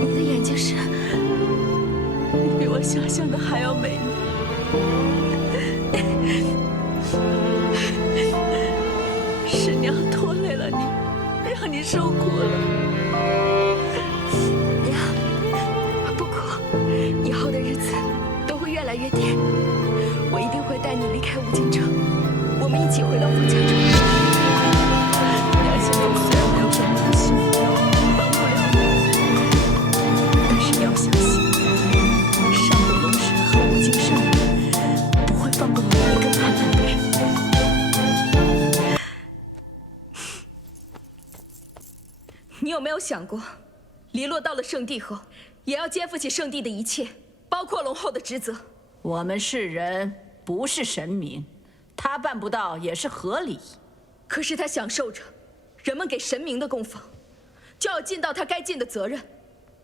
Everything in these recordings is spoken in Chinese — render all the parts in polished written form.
你的眼睛是比我想象的还要美丽。是娘拖累了你，让你受苦了。娘，不哭，以后的日子都会越来越甜。我一定会带你离开五京城，我们一起回到冯家庄。娘现在虽然没有什么东西帮不了你，但是你要相信，上古龙神和五京圣女不会放过每一个贪婪的人。你有没有想过，黎洛到了圣地后，也要肩负起圣地的一切，包括龙后的职责？我们是人，不是神明，他办不到也是合理。可是他享受着人们给神明的供奉，就要尽到他该尽的责任，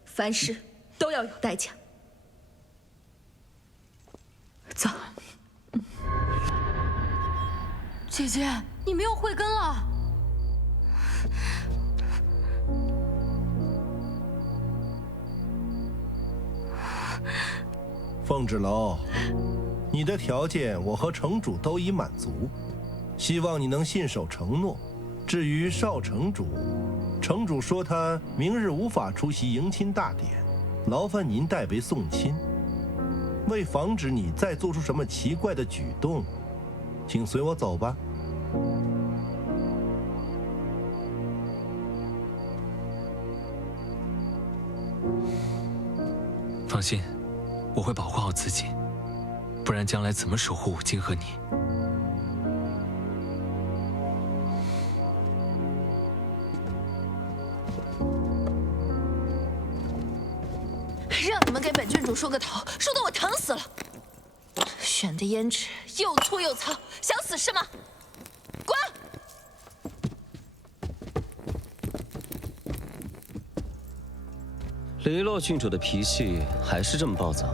凡事都要有代价。走。姐姐，你没有慧根了。凤芷楼，你的条件我和城主都已满足，希望你能信守承诺。至于少城主，城主说他明日无法出席迎亲大典，劳烦您代为送亲。为防止你再做出什么奇怪的举动，请随我走吧。放心，我会保护好自己，不然将来怎么守护五京和你？让你们给本郡主梳个头，梳得我疼死了。选的胭脂又粗又糙，想死是吗？滚！黎洛郡主的脾气还是这么暴躁。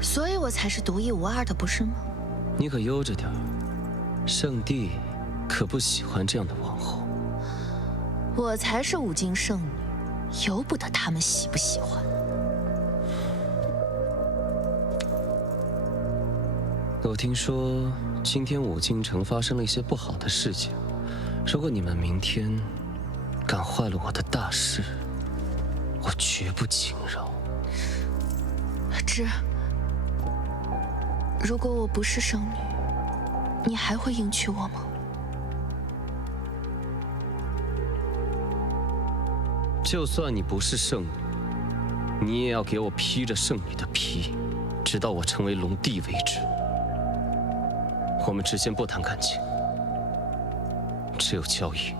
所以我才是独一无二的，不是吗？你可悠着点儿，圣帝可不喜欢这样的王后。我才是五京圣女，由不得他们喜不喜欢。我听说今天五京城发生了一些不好的事情，如果你们明天敢坏了我的大事，我绝不轻饶。芝，如果我不是圣女，你还会迎娶我吗？就算你不是圣女，你也要给我披着圣女的皮，直到我成为龙帝为止。我们之间不谈感情，只有交易。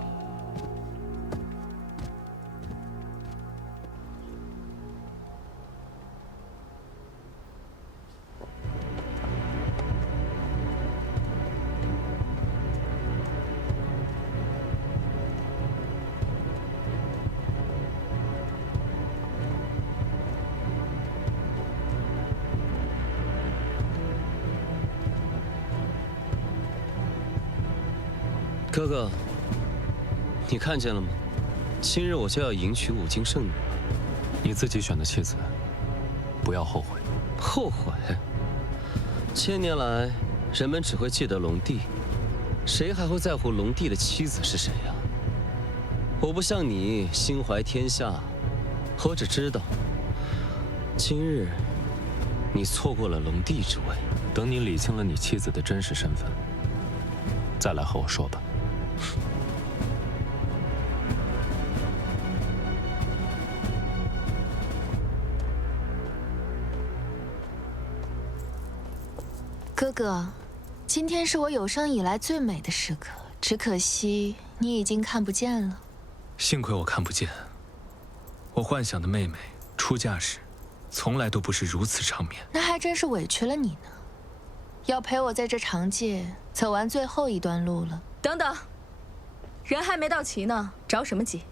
哥哥，你看见了吗？今日我就要迎娶五京圣女了。你自己选的妻子，不要后悔。后悔？千年来，人们只会记得龙帝，谁还会在乎龙帝的妻子是谁呀？我不像你心怀天下，我只知道，今日你错过了龙帝之位。等你理清了你妻子的真实身份，再来和我说吧。哥哥，今天是我有生以来最美的时刻，只可惜你已经看不见了。幸亏我看不见，我幻想的妹妹出嫁时，从来都不是如此场面。那还真是委屈了你呢，要陪我在这长界走完最后一段路了。等等，人还没到齐呢，着什么急？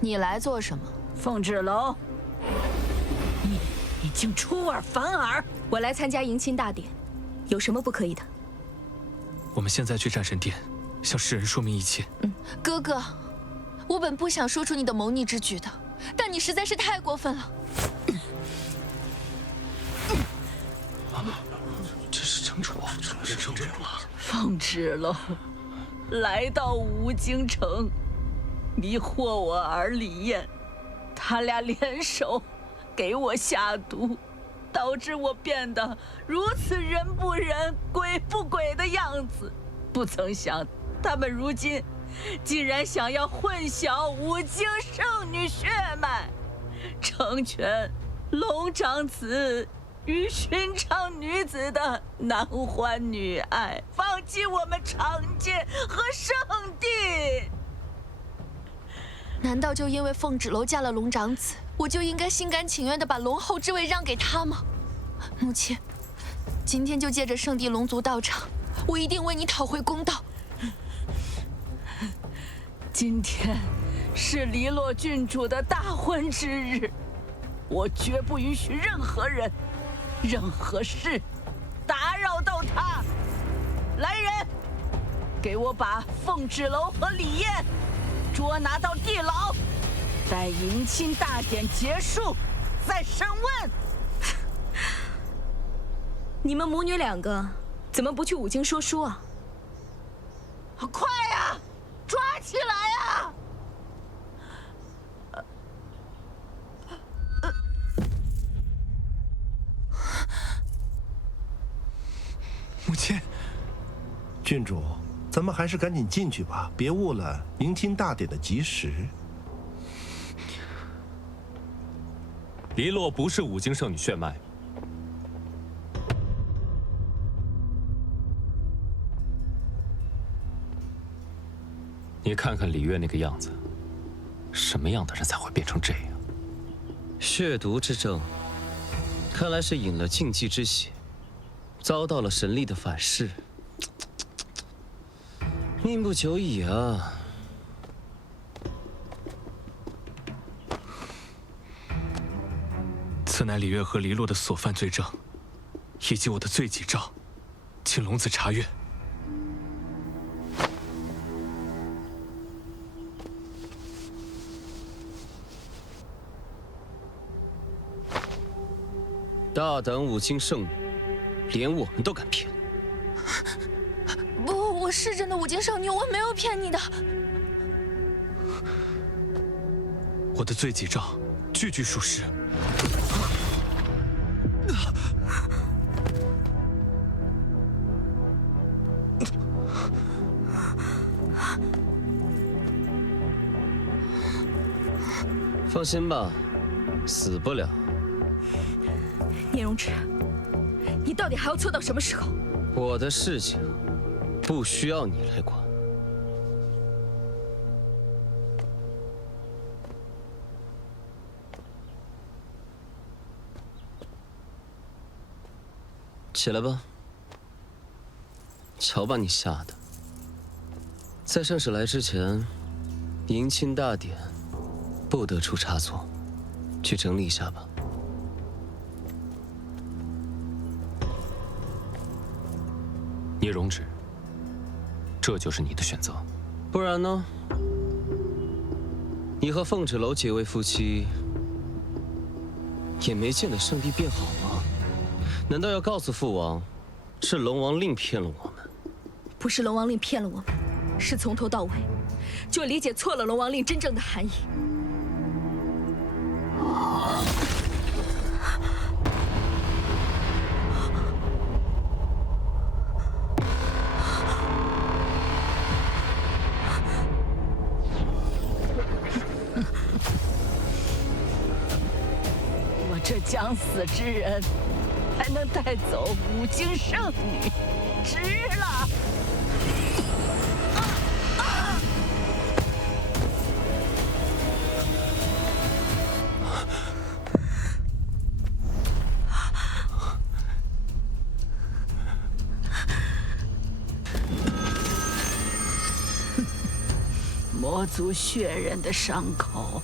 你来做什么？凤芷楼，你竟出尔反尔！我来参加迎亲大典，有什么不可以的？我们现在去战神殿，向世人说明一切。哥哥，我本不想说出你的谋逆之举的，但你实在是太过分了。这是城主，这是城主了。凤旨楼来到吴京城，迷惑我儿李艳，他俩联手给我下毒，导致我变得如此人不人、鬼不鬼的样子。不曾想，他们如今竟然想要混淆吴京圣女血脉，成全龙长子与寻常女子的男欢女爱，放弃我们长剑和圣地。难道就因为凤旨楼嫁了龙长子，我就应该心甘情愿地把龙后之位让给他吗？母亲，今天就借着圣地龙族道场，我一定为你讨回公道。今天是黎洛郡主的大婚之日，我绝不允许任何人、任何事打扰到她。来人，给我把凤旨楼和李艳捉拿到地牢，待迎亲大典结束再审问。你们母女两个怎么不去五经说书啊？快呀，抓起来呀！母亲，郡主，咱们还是赶紧进去吧，别误了迎亲大典的吉时。黎洛不是五经圣女血脉。你看看李月那个样子，什么样的人才会变成这样？血毒之症，看来是饮了禁忌之血，遭到了神力的反噬。命不久矣啊！此乃李月和黎洛的所犯罪证，以及我的罪己诏，请龙子查阅。大胆五经圣女，连我们都敢骗！不，我是真的五经圣女，我没有骗你的。我的罪己诏，句句属实。放心吧，死不了。聂荣芷，你到底还要错到什么时候？我的事情不需要你来管。起来吧，瞧把你吓的！在盛世来之前，迎亲大典不得出差错，去整理一下吧。聂荣芷，这就是你的选择？不然呢？你和凤旨楼结为夫妻，也没见得圣地变好吗？难道要告诉父王，是龙王令骗了我们？不是龙王令骗了我们，是从头到尾就理解错了龙王令真正的含义。我这将死之人，还能带走五经圣女，值了！魔族血人的伤口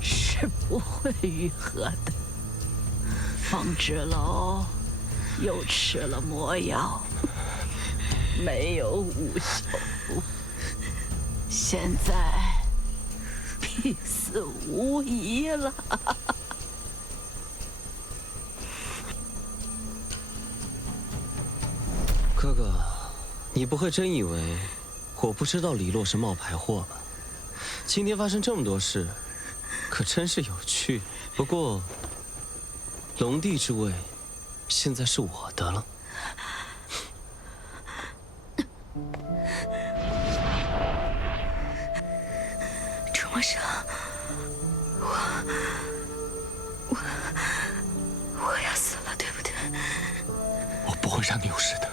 是不会愈合的。凤旨楼又吃了魔药，没有无效，现在必死无疑了。哥哥，你不会真以为我不知道李洛是冒牌货吧？今天发生这么多事，可真是有趣。不过，龙帝之位现在是我的了。楚墨生，我要死了，对不对？我不会让你有事的。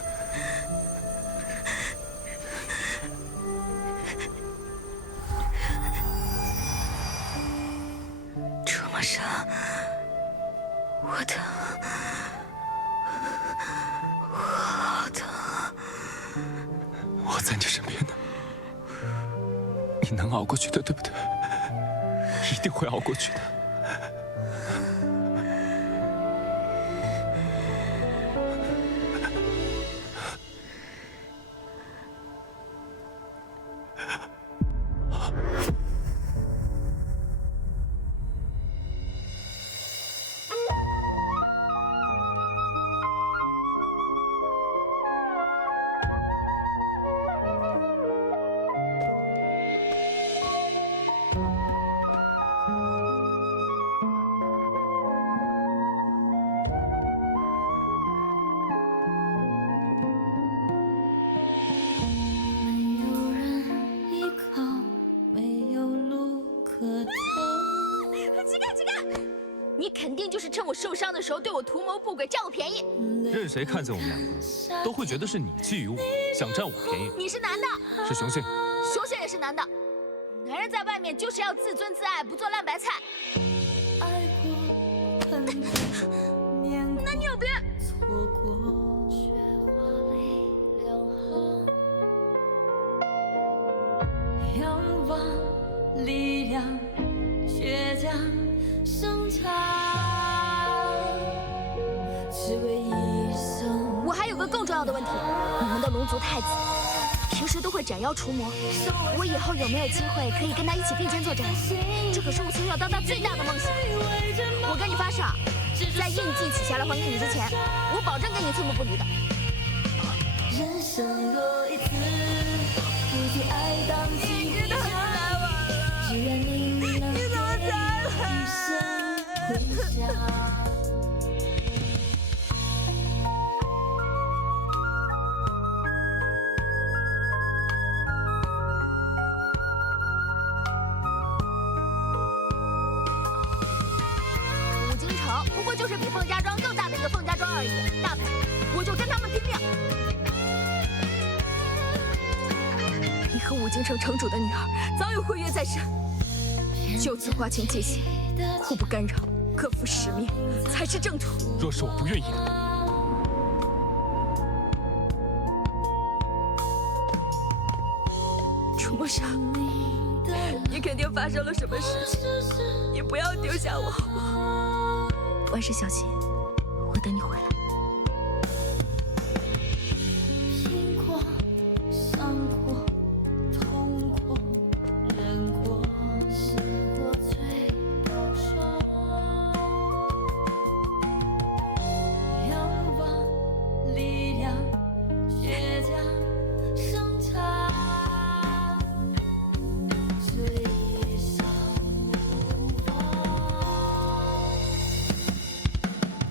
楚墨生，我疼，我好疼。我在你身边呢，你能熬过去的，对不对？一定会熬过去的。你肯定就是趁我受伤的时候对我图谋不轨，占我便宜。任谁看见我们两个，都会觉得是你觊觎我，想占我便宜。你是男的，是雄性，雄性也是男的。男人在外面就是要自尊自爱，不做烂白菜。那你有病！仰望力量，倔强生长，只为一生。我还有个更重要的问题，你们的龙族太子平时都会斩妖除魔，我以后有没有机会可以跟他一起并肩作战？这可是我从小到大最大的梦想。我跟你发誓，在印记取下来还给你之前，我保证跟你寸步不离的。人生若一次，不计爱当尽回响，只愿你能给一生回响。五京城不过就是比凤家庄更大的一个凤家庄而已，大牌我就跟他们拼命。你和五京城城主的女儿早有婚约在身，就此划清界限，互不干扰，各负使命，才是正途。若是我不愿意，楚墨生，你肯定发生了什么事情，你不要丢下我好不好？万事小心，我等你回来。拼过，伤过，痛过，忍过，试过最高霜，仰望力量，倔强生长，追上无望，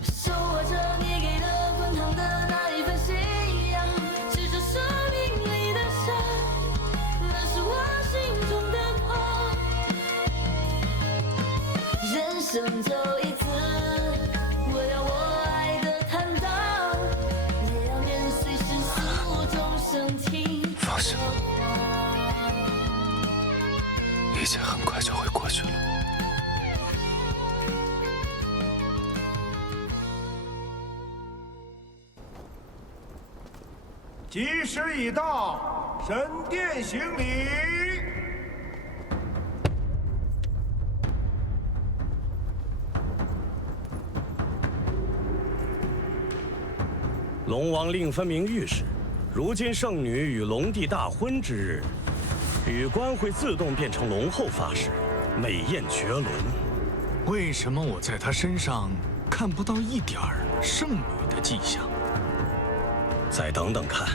手握着你给的滚烫的那一份信仰，执着生命里的伤，那是我心中的狂。人生走一次，我要我爱的坦荡，也要面随世俗众生听。放心吧，一切很快就会过去了。吉时已到，神殿行礼。龙王令分明御史，如今圣女与龙帝大婚之日，羽冠会自动变成龙后发誓，美艳绝伦。为什么我在她身上看不到一点儿圣女的迹象？再等等看。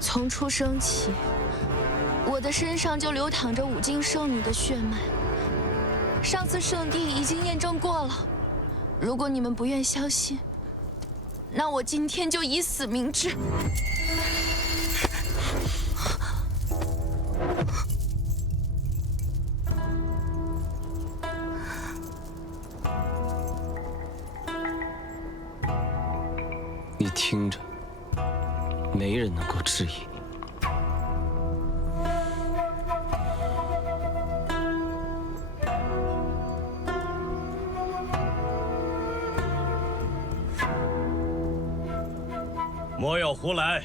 从出生起，我的身上就流淌着五经圣女的血脉。上次圣帝已经验证过了。如果你们不愿相信，那我今天就以死明志。你听着，没人能够质疑你。莫要胡来！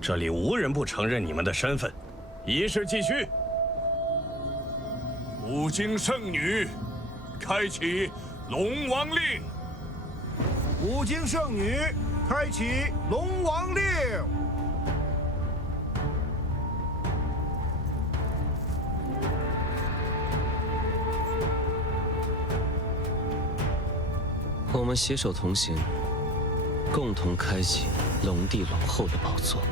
这里无人不承认你们的身份。仪式继续。五经圣女，开启龙王令。五经圣女，开启龙王令。我们携手同行，共同开启龙帝龙后的宝座。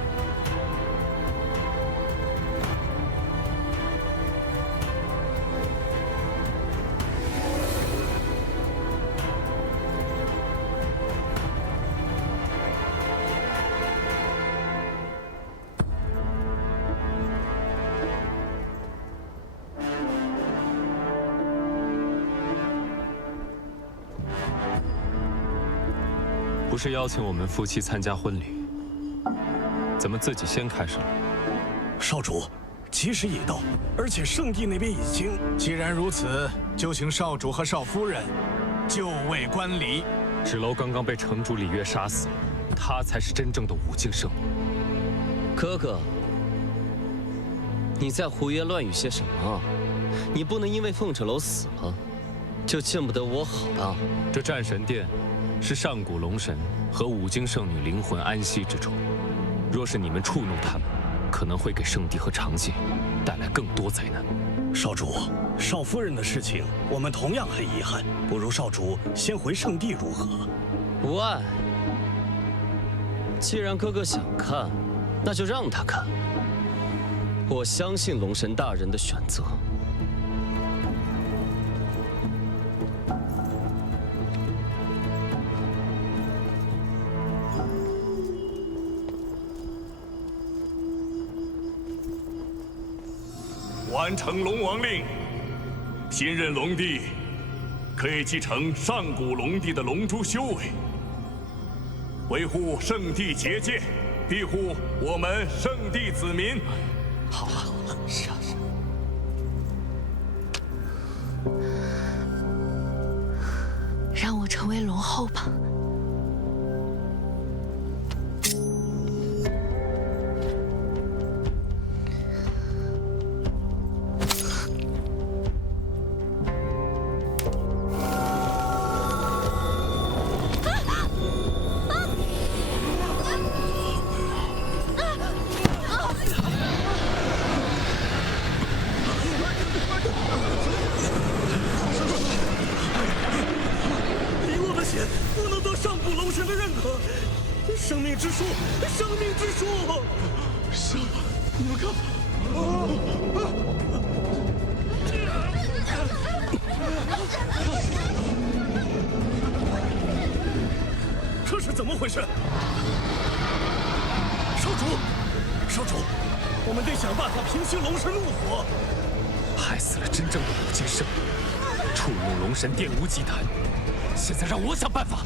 不是邀请我们夫妻参加婚礼，怎么自己先开始了？少主，吉时已到，而且圣帝那边已经……既然如此，就请少主和少夫人就位观礼。芷楼刚刚被城主李月杀死了，她才是真正的五经圣女。哥哥，你在胡言乱语些什么？你不能因为凤辇楼死了，就见不得我好的。这战神殿是上古龙神和五经圣女灵魂安息之处，若是你们触怒他们，可能会给圣帝和长界带来更多灾难。少主，少夫人的事情我们同样很遗憾，不如少主先回圣地如何？无碍。既然哥哥想看，那就让他看。我相信龙神大人的选择。完成龙王令，新任龙帝可以继承上古龙帝的龙珠修为，维护圣地结界，庇护我们圣地子民。好了，是啊。让我成为龙后吧。生命之树，生命之树！是，你们看，这是怎么回事？少主，少主，我们得想办法平息龙神怒火。害死了真正的五经圣女，触怒龙神殿无忌坛。现在让我想办法。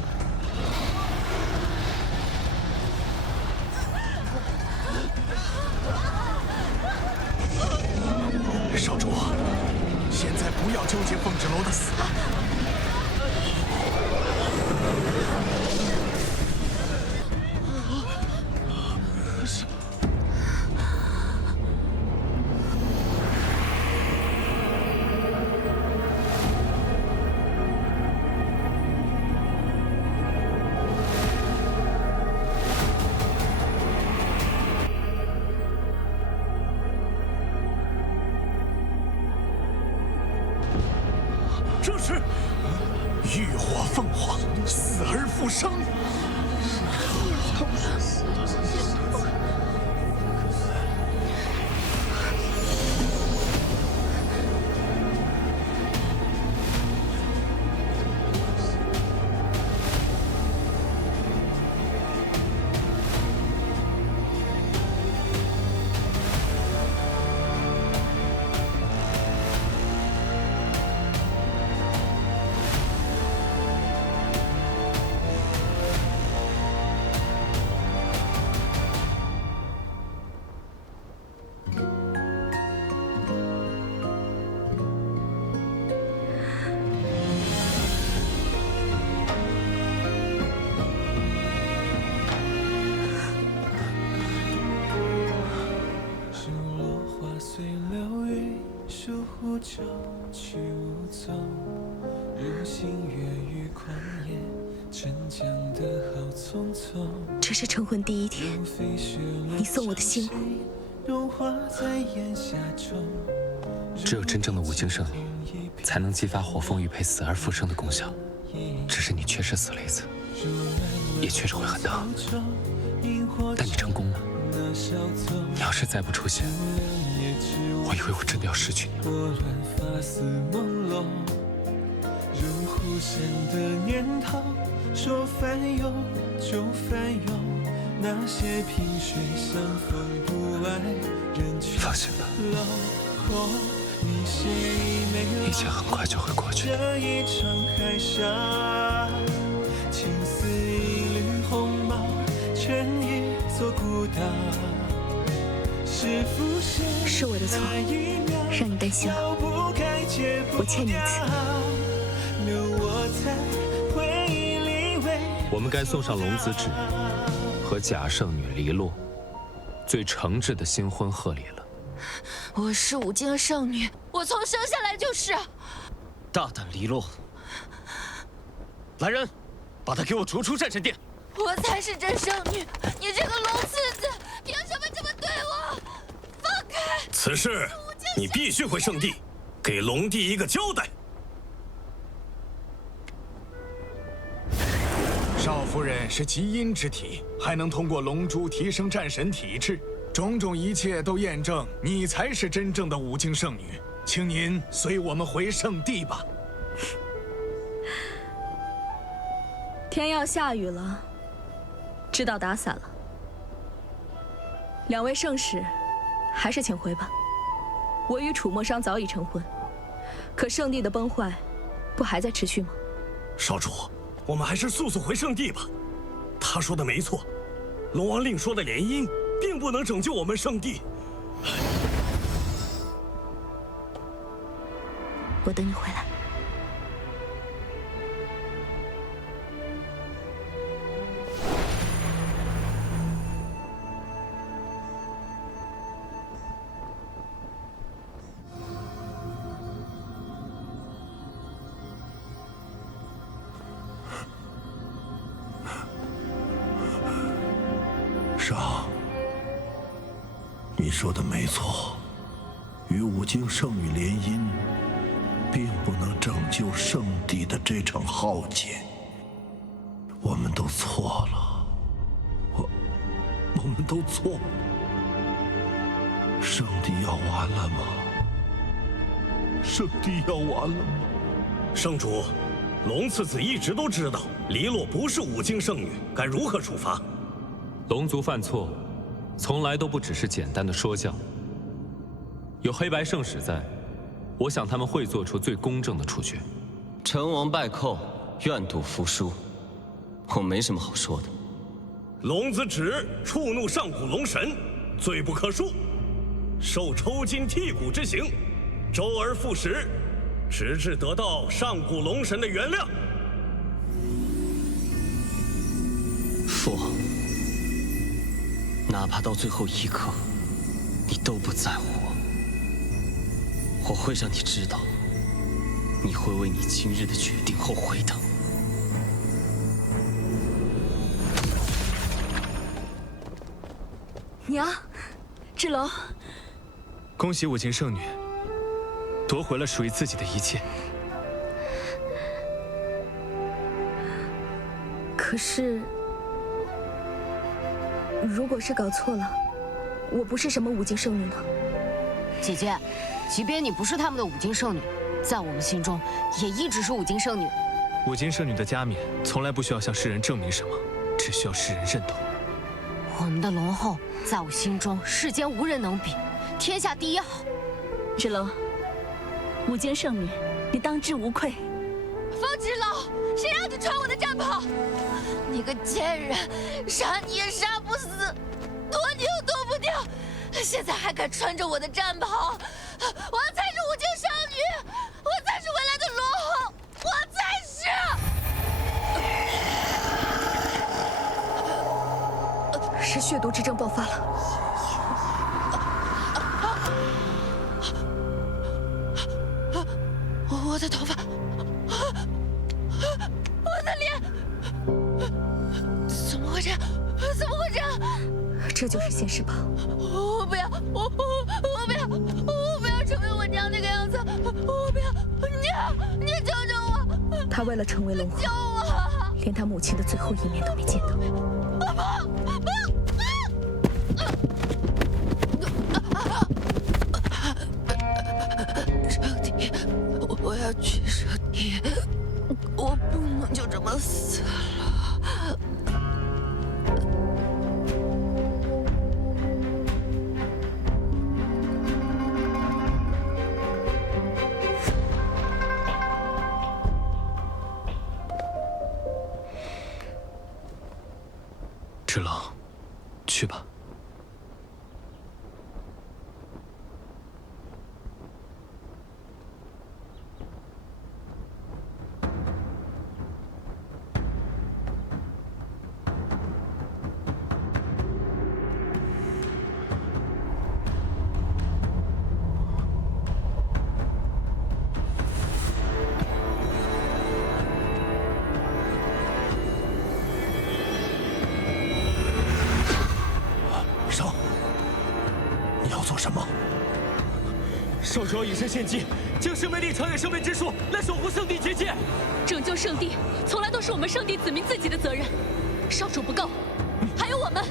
少主，现在不要纠结凤辇楼的死。不生。这是成婚第1天，你送我的信物。只有真正的五经圣女，才能激发火凤玉佩死而复生的功效。只是你确实死了一次，也确实会很疼。但你成功了。你要是再不出现，我以为我真的要失去你了。放心吧，一切很快就会过去。是我的错，让你担心了。我欠你一次。我们该送上龙子旨和假圣女黎洛最诚挚的新婚贺礼了。我是五经圣女，我从生下来就是。大胆黎洛！来人，把他给我逐出战神殿！我才是真圣女，你这个龙刺子，凭什么这么对我？放开！此事你必须回圣地，给龙帝一个交代。少夫人是极阴之体，还能通过龙珠提升战神体质，种种一切都验证你才是真正的五经圣女。请您随我们回圣地吧。天要下雨了，知道打伞了。2位圣使，还是请回吧。我与楚墨商早已成婚，可圣地的崩坏，不还在持续吗？少主，我们还是速速回圣地吧。他说的没错，龙王令说的联姻，并不能拯救我们圣地。我等你回来。上，你说的没错，与五经圣女联姻，并不能拯救圣地的这场浩劫。我们都错了，我们都错了。圣地要完了吗？圣地要完了吗？圣主，龙次子一直都知道黎洛不是五经圣女，该如何处罚？龙族犯错，从来都不只是简单的说教。有黑白圣使在，我想他们会做出最公正的处决。成王败寇，愿赌服输，我没什么好说的。龙子旨触怒上古龙神，罪不可恕，受抽筋剔骨之刑，周而复始，直至得到上古龙神的原谅。父王，哪怕到最后一刻，你都不在乎我会让你知道，你会为你今日的决定后悔的。娘，志龙，恭喜五经圣女夺回了属于自己的一切。可是，如果是搞错了，我不是什么五经圣女呢。姐姐，即便你不是他们的五经圣女，在我们心中也一直是五经圣女。五经圣女的加冕从来不需要向世人证明什么，只需要世人认同。我们的龙后，在我心中世间无人能比，天下第一好。芷楼，五经圣女，你当之无愧。方芷楼，谁让你穿我的战袍？你个贱人，杀你也杀不死，剁你又剁不掉，现在还敢穿着我的战袍？我才是五经圣女，我才是未来的龙后，我才是。是血毒之症爆发了。我的头发，我的脸，怎么会这样？怎么会这样？这就是现世宝。我不要，我不要，我不要成为我娘那个样子，我不要，娘，你救救我！他为了成为龙后，救我！连他母亲的最后一面都没见到。圣体，我要去圣体，我不能就这么死了。芷楼，去吧。少，你要做什么？少主要以身献祭，将生命力传给生命之树，来守护圣地结界。拯救圣地，从来都是我们圣地子民自己的责任。少主不够，还有我们。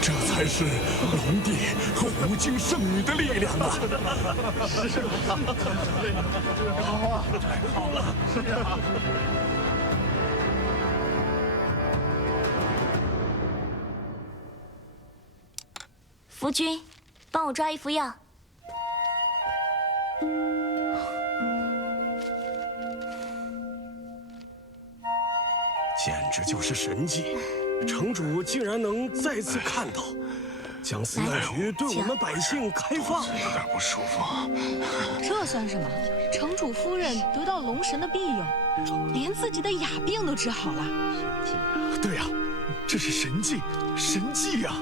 这才是龙帝和无经圣女的力量啊！是啊，太好了，是啊。夫君，帮我抓一副药。简直就是神迹！城主竟然能再次看到，将死药局对我们百姓开放，有点不舒服。这算什么？城主夫人得到龙神的庇佑，连自己的哑病都治好了。对呀，这是神迹，神迹呀！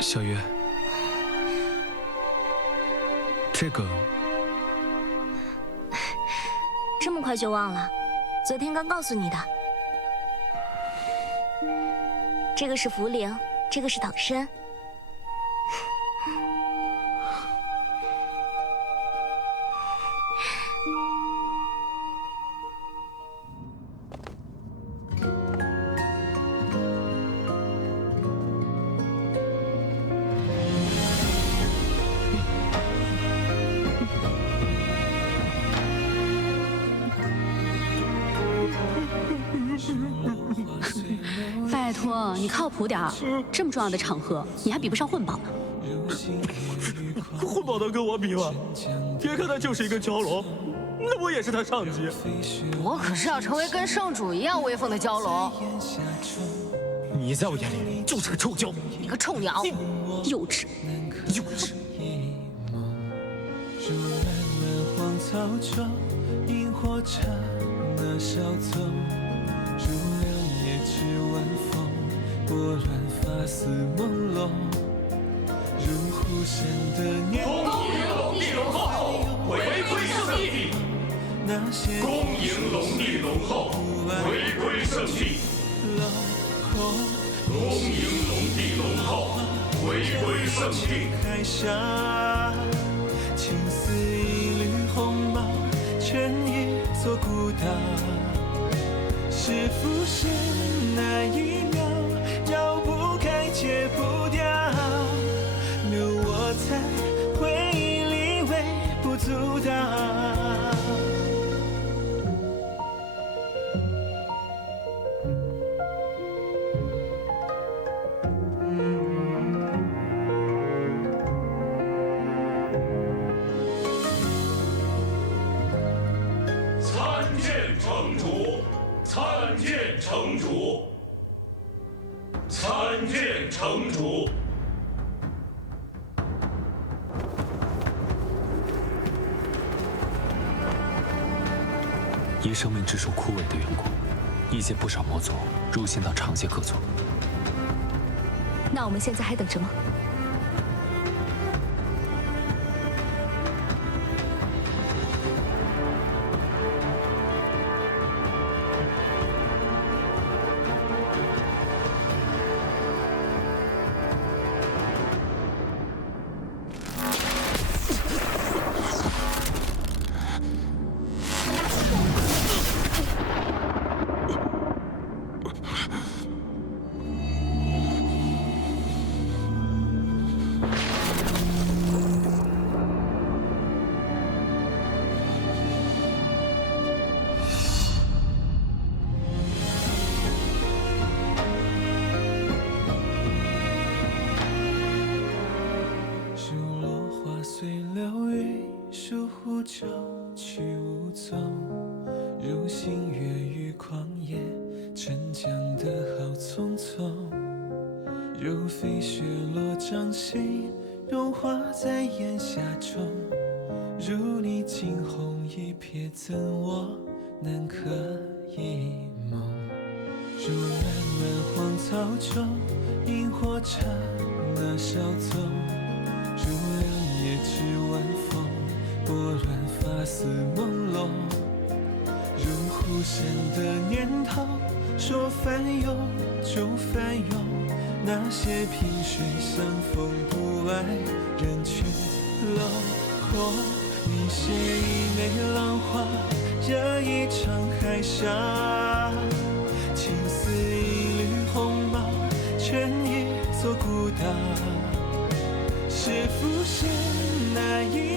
小月，这个这么快就忘了？昨天刚告诉你的。这个是茯苓，这个是党参。说你靠谱点儿，这么重要的场合，你还比不上混宝呢。混宝能跟我比吗？别看他就是一个蛟龙，那我也是他上级。我可是要成为跟圣主一样威风的蛟龙。你在我眼里就是个臭蛟，你个臭鸟，幼稚，幼稚。拨乱发丝朦胧，如狐仙的念头。恭迎龙帝龙后回归圣地。恭迎龙帝龙后回归圣地。恭迎龙帝龙后回归圣地。海峡，青丝一缕红毛，牵一座孤岛。是浮现那一秒。绕不开，戒不掉，留我在回忆里微不足道。参见城主，参见城主。参见城主。因生命之树枯萎的缘故，异界不少魔族入侵到长界各族。那我们现在还等什么？就去无踪，如星月与旷野，沉降的好匆匆。如飞雪落掌心，融化在炎夏中。如你惊鸿一瞥，怎我能可一梦？如漫漫荒草中，萤火刹那稍纵。如两叶知晚风，拨乱发丝朦胧。如狐仙的念头，说翻涌就翻涌。那些萍水相逢不爱人去楼空。你写一枚浪花，惹一场海峡。青丝一缕红毛，圈一座孤岛。是浮现那一